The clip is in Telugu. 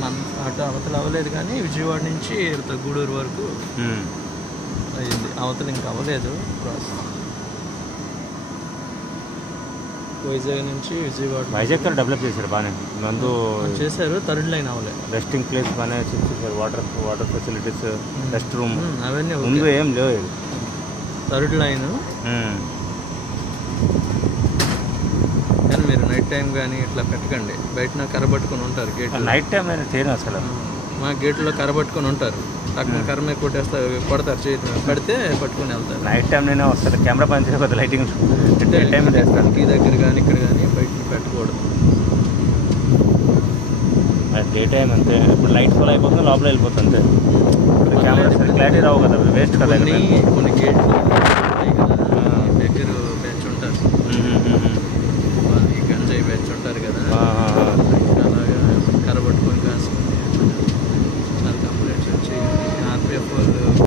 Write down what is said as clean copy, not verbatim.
మన అటు అవతల అవ్వలేదు కానీ విజయవాడ నుంచి గూడూరు వరకు అయింది. అవతల ఇంకా అవ్వలేదు ప్రాసెస్. వైజాగ్ నుంచి విజయవాడ. వైజాగ్ డెవలప్ చేశారు బాగానే, ముందు చేశారు. థర్డ్ లైన్ అవ్వలేదు. రెస్టింగ్ ప్లేస్ బాగానే చేశారు. వాటర్ ఫెసిలిటీస్, రెస్ట్ రూమ్ అవన్నీ ముందు ఏం లేవు. థర్డ్ లైన్ కానీ మీరు నైట్ టైం కానీ ఇట్లా పెట్టకండి. బయట కర్రబట్టుకొని ఉంటారు గేట్. నైట్ టైం అయినా చేయను అసలు. మా గేట్లో కర్రబట్టుకొని ఉంటారు. అక్కడ కర్ర మీద కొట్టేస్తారు, కొడతారు, చేతి పడితే పట్టుకొని వెళ్తారు. నైట్ టైం నేను వస్తాను. కెమెరా పని చేసే లైటింగ్ టైం చేస్తాను. ఈ దగ్గర కానీ ఇక్కడ కానీ బయట పెట్టకూడదు. డే టైం అంతే. ఇప్పుడు లైట్ ఫాల్ అయిపోతుంది, లోపల వెళ్ళిపోతుంది అంతే. కెమెరా క్లారిటీ రావు కదా, వేస్ట్ కదా. కొన్ని గేట్లు